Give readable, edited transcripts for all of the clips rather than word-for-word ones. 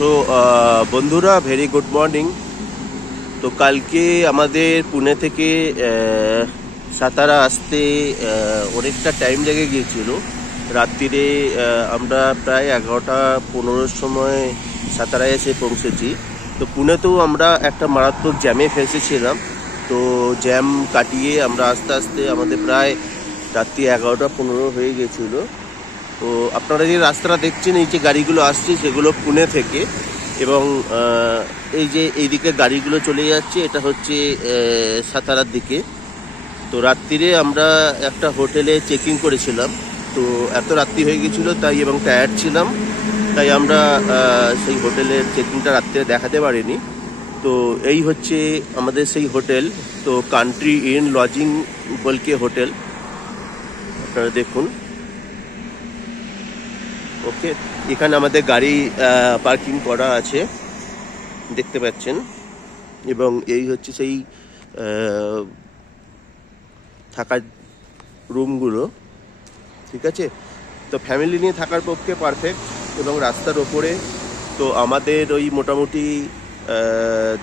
তো বন্ধুরা very good morning. তো কালকে আমাদের পুনে থেকে সাতারা আসতে অনেকটা টাইম লেগে গিয়েছিল। রাত্রিরে আমরা প্রায় 11:15 সময় সাতারায় এসে পৌঁছেছি। তো পুনেতেও আমরা একটা মারাত্মক জ্যামে ফেঁসেছিলাম। তো জ্যাম কাটিয়ে আমরা আস্তে আস্তে আমাদের প্রায় রাত্রি 11:15 হয়ে গেছিলো। তো আপনারা যে রাস্তাটা দেখছেন, এই যে গাড়িগুলো আসছে সেগুলো পুনে থেকে, এবং এই যে এইদিকে গাড়িগুলো চলে যাচ্ছে এটা হচ্ছে সাতারার দিকে। তো রাত্রিরে আমরা একটা হোটেলে চেকিং করেছিলাম। তো এত রাত্রি হয়ে গেছিলো তাই, এবং টায়ার্ড ছিলাম তাই আমরা সেই হোটেলের চেকিংটা রাত্রে দেখাতে পারিনি। তো এই হচ্ছে আমাদের সেই হোটেল। তো কান্ট্রি ইন লজিং বলকে হোটেল, আপনারা দেখুন। ওকে, এখানে আমাদের গাড়ি পার্কিং করা আছে, দেখতে পাচ্ছেন। এবং এই হচ্ছে সেই থাকার রুমগুলো, ঠিক আছে। তো ফ্যামিলি নিয়ে থাকার পক্ষে পারফেক্ট। এবং রাস্তার ওপরে তো আমাদের ওই মোটামুটি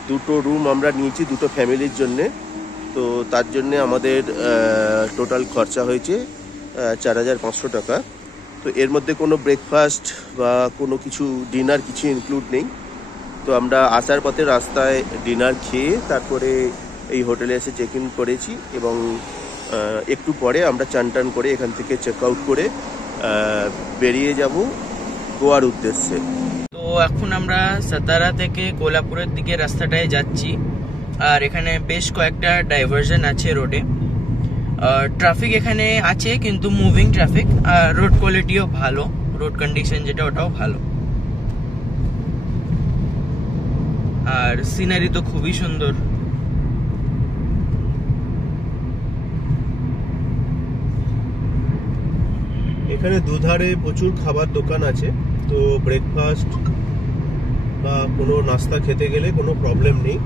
2টো রুম আমরা নিয়েছি 2টো ফ্যামিলির জন্যে। তো তার জন্যে আমাদের টোটাল খরচা হয়েছে 4,500 টাকা। তো এর মধ্যে কোনো ব্রেকফাস্ট বা কোনো কিছু ডিনার কিছু ইনক্লুড নেই। তো আমরা আসার পথে রাস্তায় ডিনার খেয়ে তারপরে এই হোটেলে এসে চেক ইন করেছি। এবং একটু পরে আমরা চান করে এখান থেকে চেক আউট করে বেরিয়ে যাব গোয়ার উদ্দেশ্যে। তো এখন আমরা সাতারা থেকে কোলাপুরের দিকে রাস্তাটায় যাচ্ছি। আর এখানে বেশ কয়েকটা ডাইভারশন আছে রোডে। ট্রাফিক এখানে আছে, কিন্তু মুভিং ট্রাফিক। আর রোড কোয়ালিটিও ভালো, রোড কন্ডিশন যেটা ওটাও ভালো। আর সিনারি তো খুবই সুন্দর। এখানে দুধারে প্রচুর খাবার দোকান আছে। তো ব্রেকফাস্ট বা কোনো নাস্তা খেতে গেলে কোনো প্রবলেম নেই।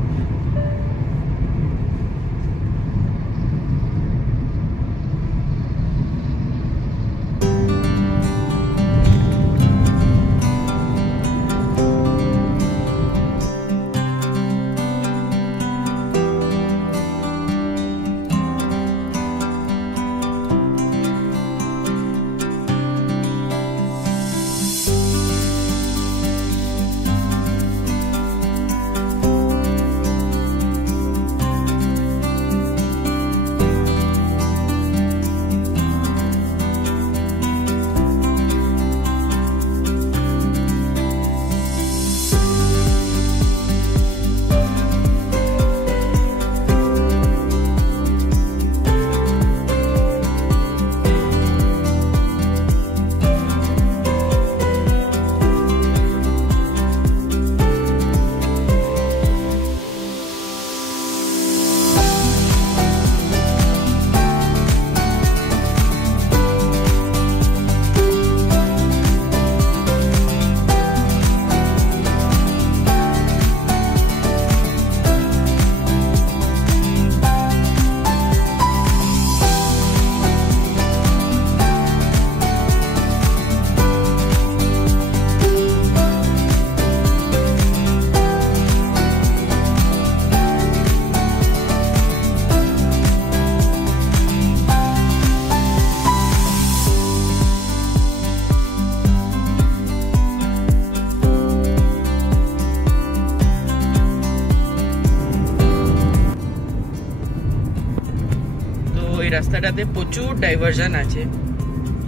রাস্তাটাতে প্রচুর ডাইভারশন আছে,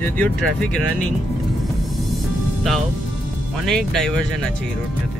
যদিও ট্রাফিক রানিং, তাও অনেক ডাইভারশন আছে এই রোডটাতে।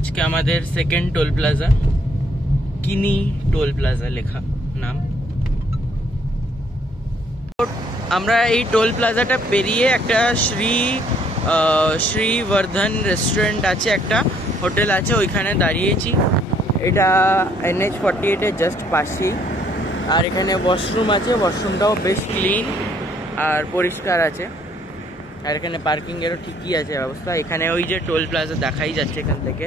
আজকে আমাদের সেকেন্ড টোল প্লাজা, কিনি টোল প্লাজা লেখা নাম। আমরা এই টোল প্লাজাটা পেরিয়ে একটা শ্রীবর্ধন রেস্টুরেন্ট আছে, একটা হোটেল আছে, ওইখানে দাঁড়িয়েছি। এটা NH48 এর জাস্ট পাশেই। আর এখানে ওয়াশরুম আছে, ওয়াশরুমটাও বেশ ক্লিন আর পরিষ্কার আছে। আর এখানে পার্কিংয়েরও ঠিকই আছে ব্যবস্থা। এখানে ওই যে টোল প্লাজা দেখাই যাচ্ছে, এখান থেকে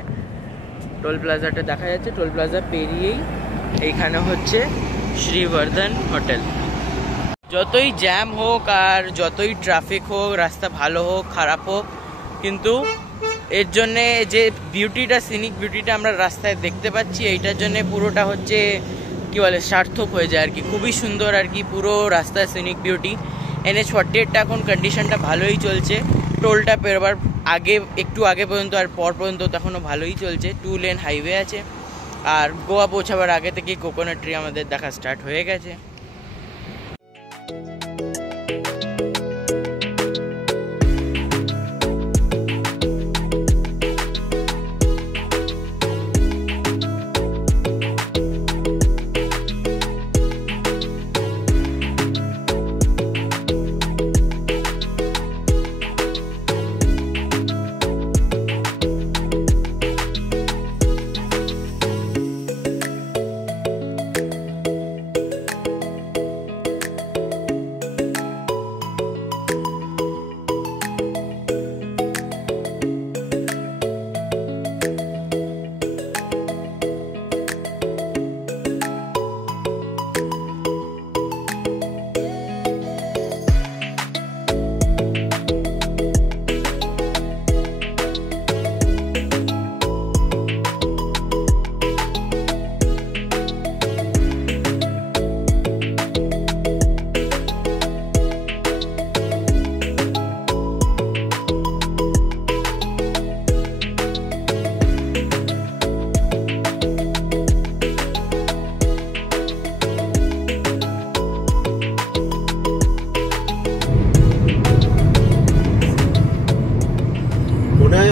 টোল প্লাজাটা দেখা যাচ্ছে। টোল প্লাজা পেরিয়েই এইখানে হচ্ছে শ্রীবর্ধন হোটেল। যতই জ্যাম হোক আর যতই ট্রাফিক হোক, রাস্তা ভালো হোক খারাপ হোক, কিন্তু এর জন্যে যে বিউটিটা, সিনিক বিউটিটা আমরা রাস্তায় দেখতে পাচ্ছি, এইটার জন্যে পুরোটা হচ্ছে কি বলে সার্থক হয়ে যায় আর কি। খুবই সুন্দর আর কি পুরো রাস্তায় সিনিক বিউটি। NH48টা এখন কন্ডিশনটা ভালোই চলছে। টোলটা পেরোবার আগে, একটু আগে পর্যন্ত আর পর পর্যন্ত তখনও ভালোই চলছে। 2 লেন হাইওয়ে আছে। আর গোয়া পৌঁছাবার আগে থেকে কোকোনাট ট্রি আমাদের দেখা স্টার্ট হয়ে গেছে।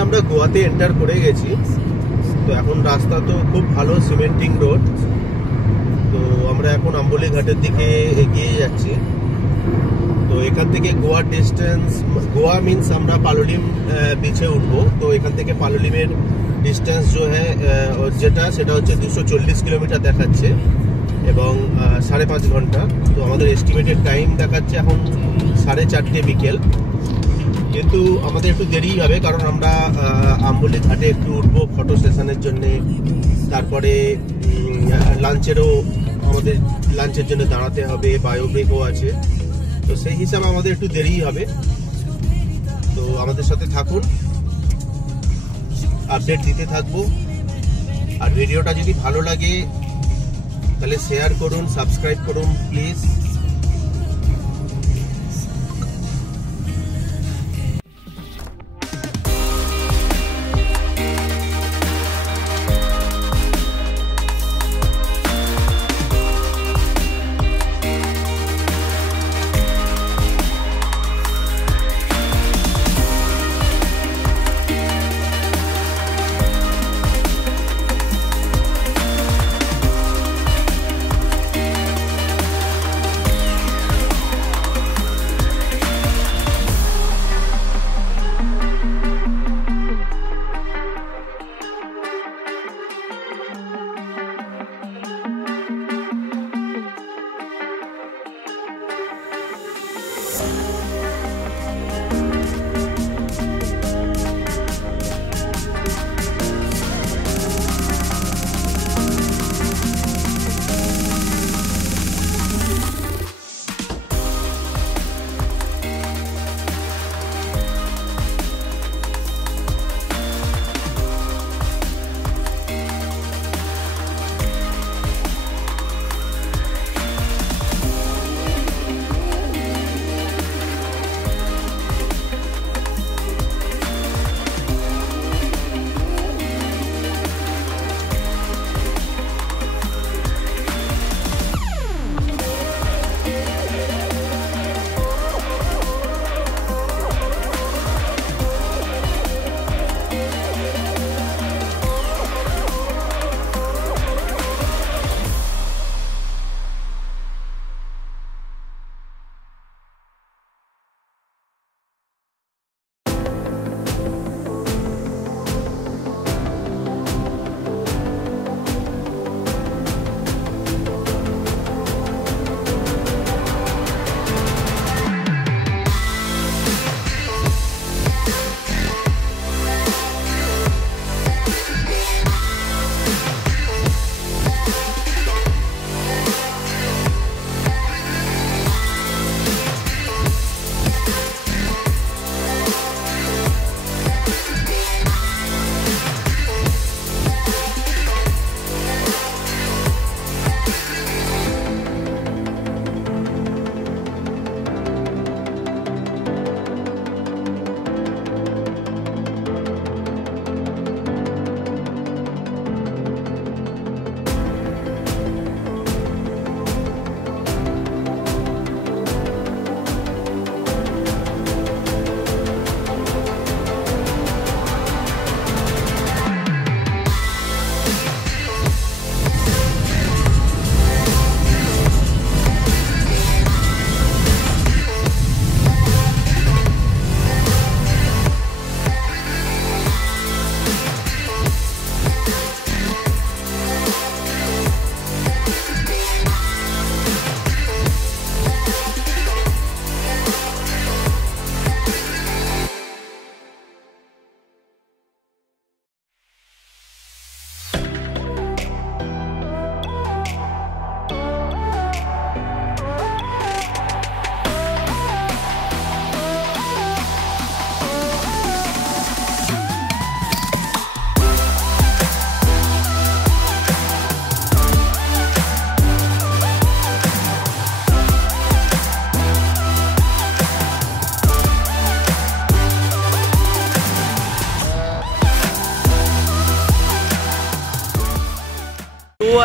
আমরা গোয়াতে এন্টার করে গেছি। তো এখন রাস্তা তো খুব ভালো, সিমেন্টিং রোড। তো আমরা এখন আম্বলি ঘাটের দিকে এগিয়ে যাচ্ছি। তো এখান থেকে গোয়ার ডিস্টেন্স, গোয়া মিন্স আমরা পালোলিম বিচে উঠবো। তো এখান থেকে পালোলিমের ডিস্টেন্স যেটা সেটা হচ্ছে 240 কিলোমিটার দেখাচ্ছে এবং 5.5 ঘন্টা। তো আমাদের এস্টিমেটেড টাইম দেখাচ্ছে এখন 4:30 বিকেল। কিন্তু আমাদের একটু দেরি হবে, কারণ আমরা আম্বলি ঘাটে একটু উঠবো ফটো সেশনের জন্য। তারপরে আমাদের লাঞ্চের জন্য দাঁড়াতে হবে, বায়ো ব্রেকও আছে। তো সেই হিসাবে আমাদের একটু দেরি হবে। তো আমাদের সাথে থাকুন, আপডেট দিতে থাকবো। আর ভিডিওটা যদি ভালো লাগে তাহলে শেয়ার করুন, সাবস্ক্রাইব করুন প্লিজ।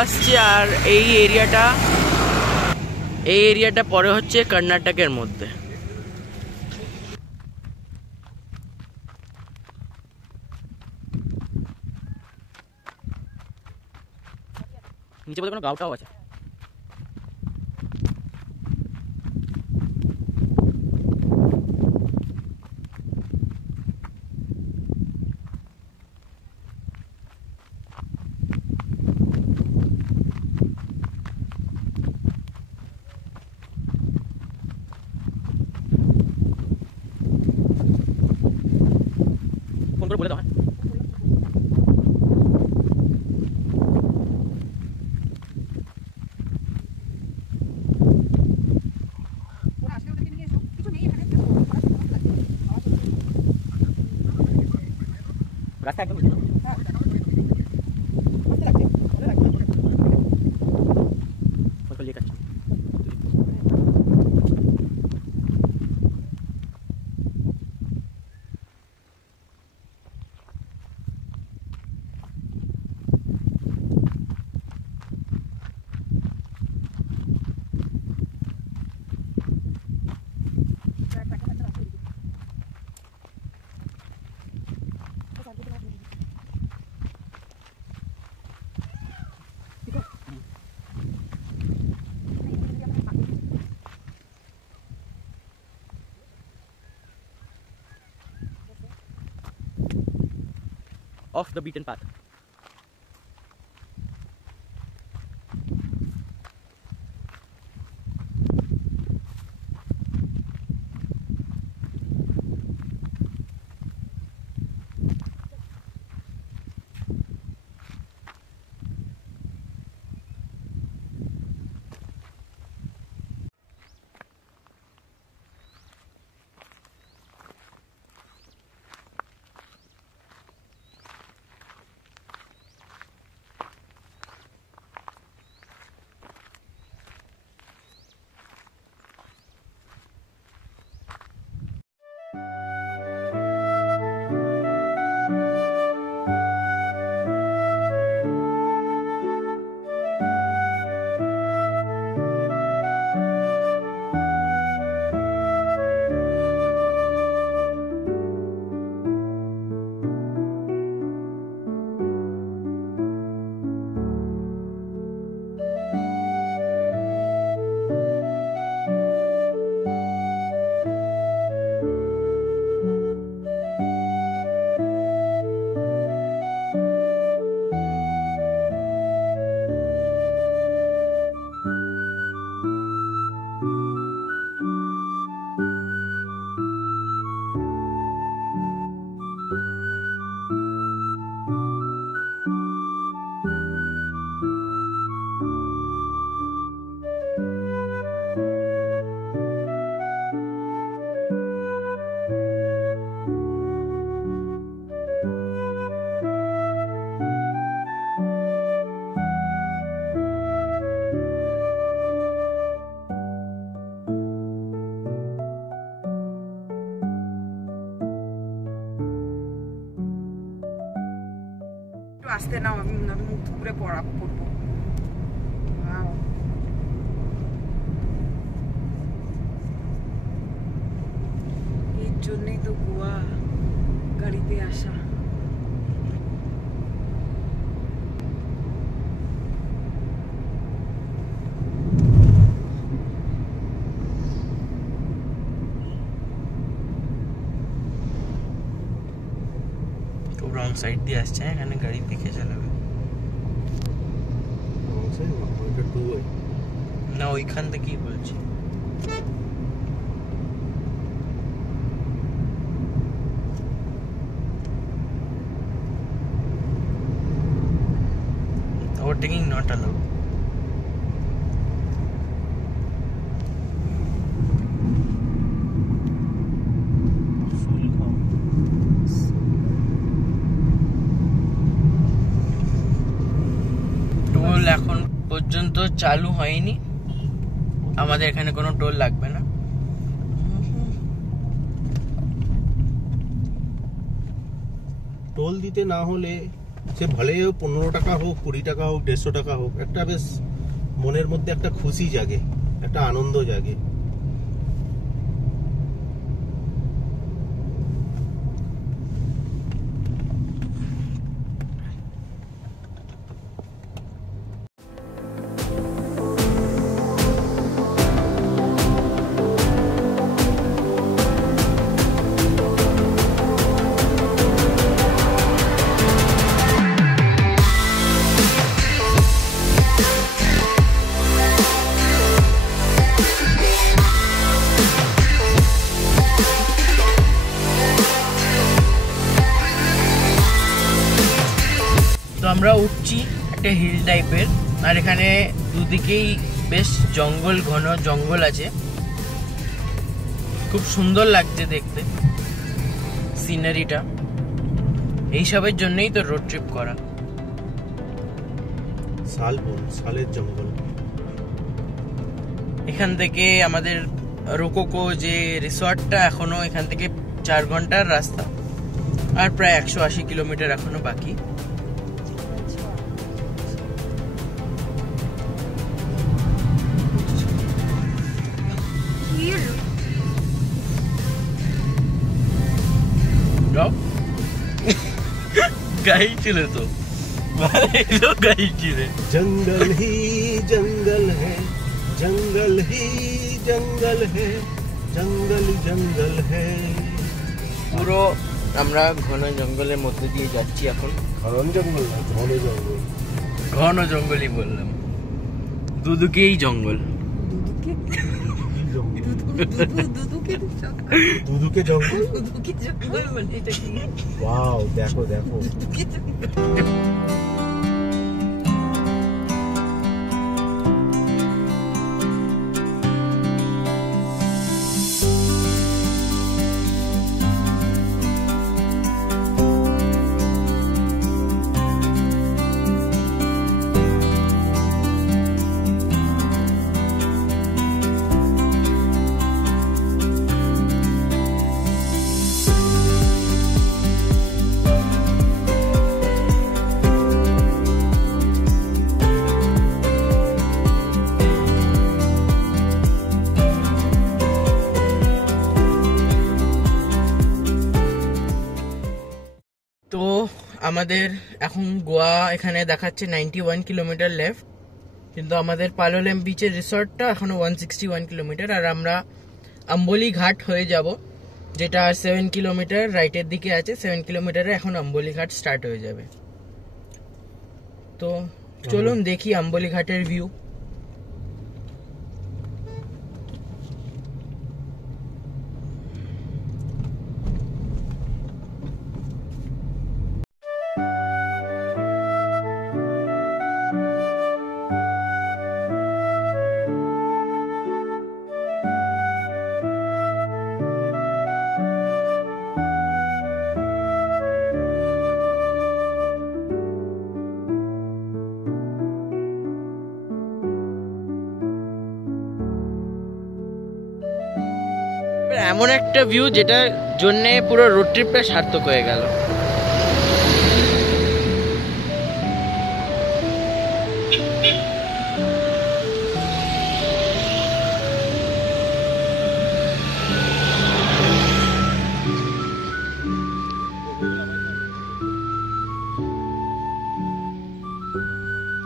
আসছে। আর এই এরিয়াটা পরে হচ্ছে কর্ণাটকের মধ্যে। নিচে বলে কোনো গাঁওটাও আছে। ফোন করে বলে দাও। রাস্তা একদম off the beaten path. আসতে নাও, আমি মুখ করে পড়বো। এর জন্যই তো গোয়া গাড়িতে আসা। রং সাইড দিয়ে আসছে, এখানে গাড়ি দেখে চালাবে না, ওইখান থেকেই বলছি। Overtaking not allowed. টোল এখন পর্যন্ত চালু হয়নি, আমাদের এখানে কোনো টোল লাগবে না। টোল দিতে না হলে সে ভালো 15 টাকা হোক, 20 টাকা হোক, 150 টাকা হোক, একটা বেশ মনের মধ্যে একটা খুশি জাগে, একটা আনন্দ জাগে। তো আমরা উঠছি একটা হিল টাইপের, আর এখানে দুদিকেই বেশ জঙ্গল, ঘন জঙ্গল আছে, খুব সুন্দর লাগছে দেখতে সিনারিটা। এইসবের জন্যই তো রোড ট্রিপ করা। শালের জঙ্গল। এখান থেকে আমাদের রোকোকো যে রিসর্টটা, এখনো এখান থেকে 4 ঘন্টার রাস্তা, আর প্রায় 180 কিলোমিটার এখনো বাকি। গাই ছিল তো, গাই ছিল। जंगल ही जंगल है, जंगल ही जंगल है, जंगल जंगल है। পুরো আমরা ঘন জঙ্গলের মধ্যে দিয়ে যাচ্ছি এখন। ঘন জঙ্গল না, ঘন জঙ্গল। ঘন জঙ্গলই বললাম, দুদিকেই জঙ্গল। দুদুকে জঙ্গল। ওয়াও, দেখো দেখো। তো আমাদের এখন গোয়া এখানে দেখাচ্ছে 91 কিলোমিটার লেফট, কিন্তু আমাদের পালোলেম বিচের রিসর্টটা এখনো 161 কিলোমিটার, আর আমরা আম্বলি ঘাট হয়ে যাব, যেটা 7 কিলোমিটার রাইটের দিকে আছে। 7 কিলোমিটারে এখন আম্বলি ঘাট স্টার্ট হয়ে যাবে। তো চলুন দেখি আম্বলি ঘাটের ভিউ। এমন একটা ভিউ যেটার জন্য পুরো রোড ট্রিপটা সার্থক হয়ে গেল।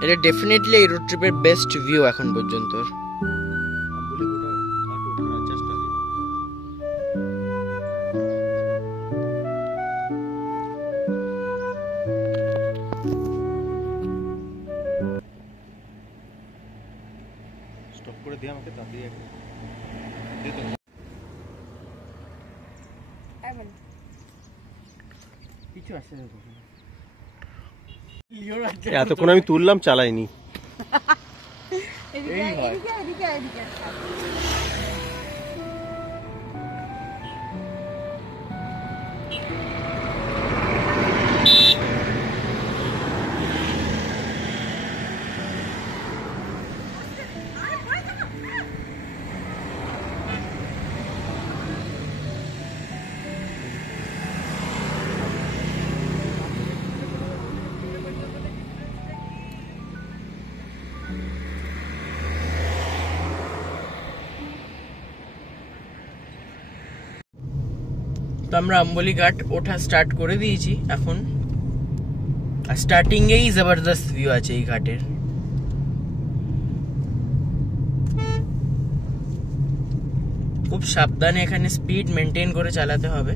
এটা ডেফিনেটলি এই রোড ট্রিপের বেস্ট ভিউ এখন পর্যন্ত। স্টপ করে দিয়ে আমাকে তাড়াতাড়ি কিছু আসে এতক্ষণ আমি তুললাম, চালাইনি। তো আমরা আম্বলি ঘাট ওঠা স্টার্ট করে দিয়েছি এখন। স্টার্টিং এই জবরদস্ত ভিউ আছে এই ঘাটের। খুব সাবধানে এখানে স্পিড মেনটেন করে চালাতে হবে।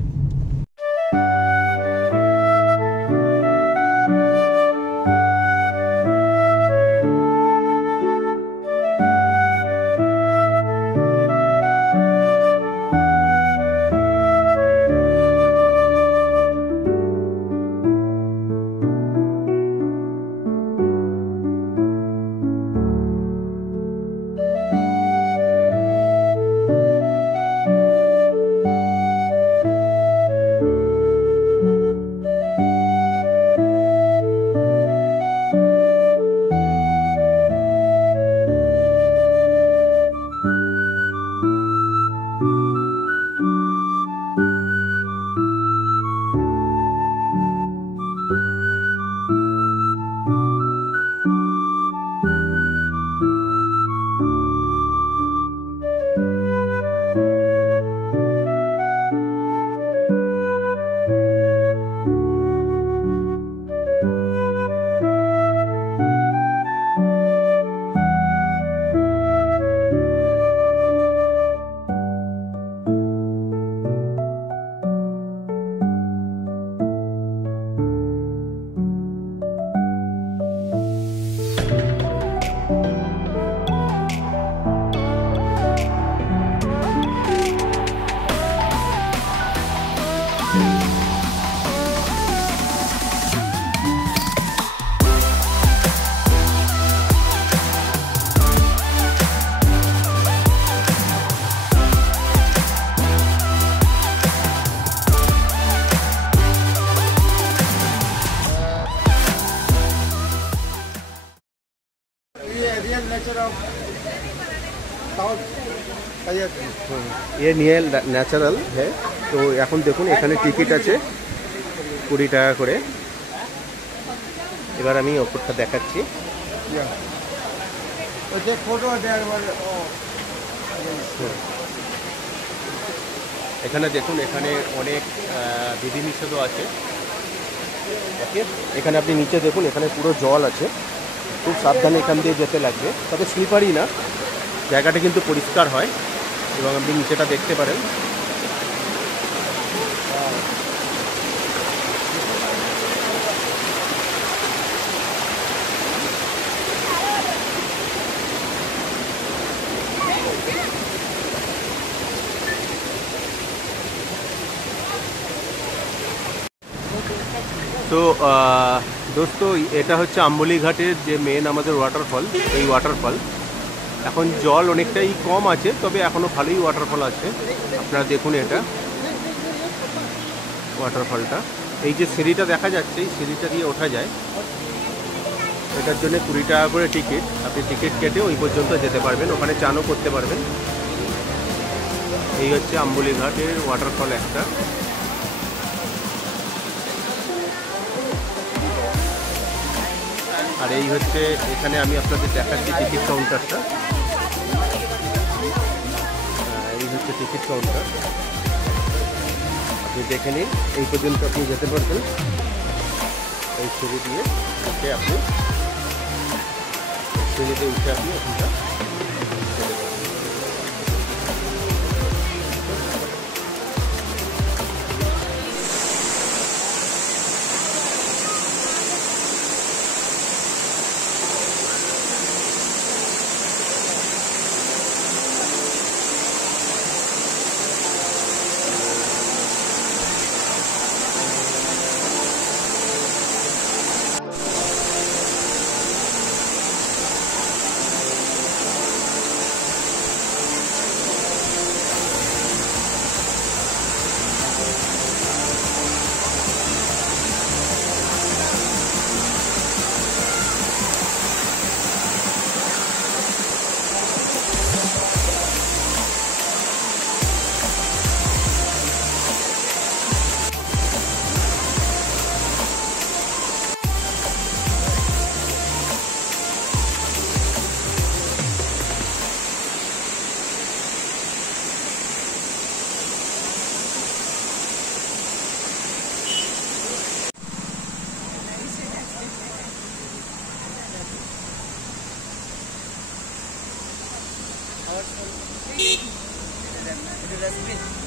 ये रियल ন্যাচারাল है। তো এখন দেখুন এখানে টিকিট আছে 20 টাকা করে। এবার আমি ওপরটা দেখাচ্ছি। এখানে দেখুন এখানে অনেক বিধিনিষেধও আছে। ওকে, এখানে আপনি নিচে দেখুন এখানে পুরো জল আছে, খুব সাবধানে এখান দিয়ে যেতে লাগবে। তবে স্লিপারই না, জায়গাটা কিন্তু পরিষ্কার হয় এবং আপনি নিচেটা দেখতে পারেন। তো দোস্তো এটা হচ্ছে আম্বলি ঘাটের যে মেন আমাদের ওয়াটারফল। এই ওয়াটারফল এখন জল অনেকটাই কম আছে, তবে এখনও ভালোই ওয়াটারফল আছে। আপনারা দেখুন এটা ওয়াটারফলটা। এই যে সিঁড়িটা দেখা যাচ্ছে, এই সিঁড়িটা দিয়ে ওঠা যায়। এটার জন্য 20 টাকা করে টিকিট। আপনি টিকিট কেটে ওই পর্যন্ত যেতে পারবেন, ওখানে চানও করতে পারবেন। এই হচ্ছে আম্বলি ঘাটের ওয়াটারফল একটা। আর এই হচ্ছে এখানে আমি আপনাদের দেখাচ্ছি টিকিট কাউন্টারটা। এই হচ্ছে টিকিট কাউন্টার, আপনি দেখে নিন। এই পর্যন্ত আপনি যেতে পারবেন এই সিঁড়ি দিয়ে উঠে। আপনি সিঁড়িতে উঠে আপনি ওখানটা যেতে পারবেন। দেখবে